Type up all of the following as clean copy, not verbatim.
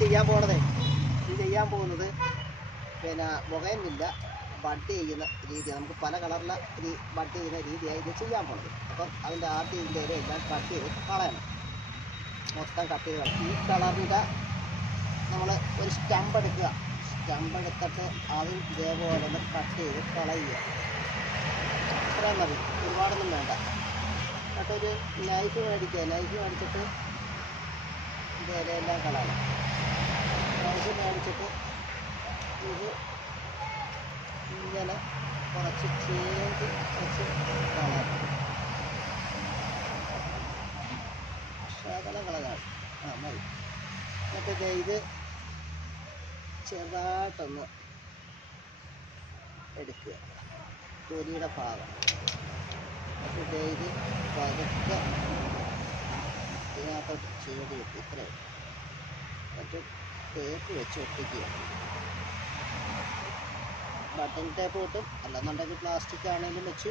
ചെയ്യാൻ പോകുന്നത് പിന്നെ മുഖയുന്നില്ല ബഡ് ചെയ്യുന്ന രീതി. നമുക്ക് പല കളറിലെ ബഡ് ചെയ്യുന്ന രീതിയായി ഇത് ചെയ്യാൻ പോകുന്നത്. അപ്പം അതിൻ്റെ ആദ്യം ഇതിൻ്റെ എല്ലാം കട്ട് ചെയ്ത് കളയണം. മൊത്തം കട്ട് ചെയ്ത് കളയും. ഈ കളറിൻ്റെ നമ്മൾ ഒരു സ്റ്റമ്പ് എടുക്കുക. സ്റ്റമ്പ് എടുത്തിട്ട് അതും ഇതേപോലെ ഒന്ന് കട്ട് ചെയ്ത് കളയുക. ഇത്രയും മതി, ഒരുപാടൊന്നും വേണ്ട. എന്നിട്ടൊരു നൈഫ് മേടിക്കുക. നൈഫ് മേടിച്ചിട്ട് ഇത് ഇലയെല്ലാം കളയണം. നൈഫ് മേടിച്ചിട്ട് ഇത് ഇങ്ങനെ കുറച്ച് ചേർത്ത് വെച്ച് കളയണം. ശകലം കളയാണ്. മതി. എന്നിട്ട് ഇത് ചെറുതായിട്ടൊന്ന് എടുക്കുക, തൊലിയുടെ ഭാഗം. എന്നിട്ട് ഇത് പതുക്കെ ഇതിനകത്തോട്ട് ചേടി വെക്കും. ഇത്രയും എന്നിട്ട് ടേപ്പ് വെച്ച് ഒട്ടിക്കുക. ബട്ടൺ ടേപ്പ് കിട്ടും, അല്ലെന്നുണ്ടെങ്കിൽ പ്ലാസ്റ്റിക് ആണെങ്കിലും വെച്ച്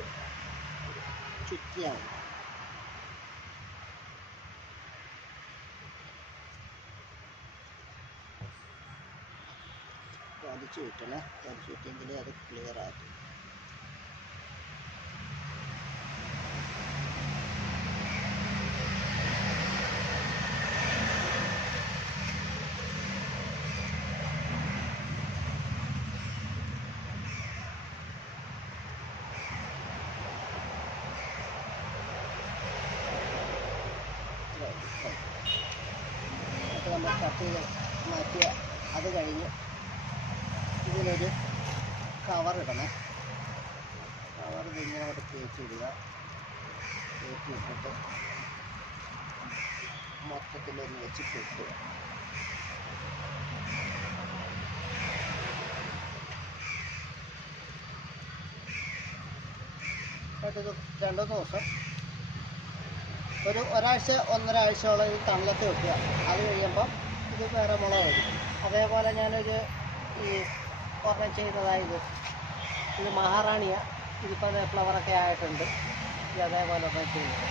ചുറ്റിയാണ്. വലിച്ചു ചുറ്റണേ, വലിച്ചു ചുറ്റിയെങ്കിലേ അത് ക്ലിയർ ആകും. എന്നിട്ട് നമ്മൾ കട്ട് ചെയ്ത് മാറ്റിയ അത് കഴിഞ്ഞ് ഇതിലൊരു കവറിടണേ. കവർ ഇങ്ങനെ അവിടെ തേച്ചിടുക. തേച്ചിട്ടിട്ട് മൊത്തത്തിലൊന്ന് വെച്ച് കെട്ടുക. എന്നിട്ടൊരു 2 ദിവസം ഒരാഴ്ച 1.5 ആഴ്ചയോളം ഇത് തണലത്ത് വെക്കുക. അത് കഴിയുമ്പം ഇത് വേറെ മുള വരും. അതേപോലെ ഞാനൊരു ഒരെണ്ണം ചെയ്യുന്നതായത് ഇത് മഹാറാണിയാണ്. ഇതിപ്പോൾ ഫ്ലവറൊക്കെ ആയിട്ടുണ്ട്. ഇത് അതേപോലെ ഒരെണ്ണം ചെയ്യുന്നത്.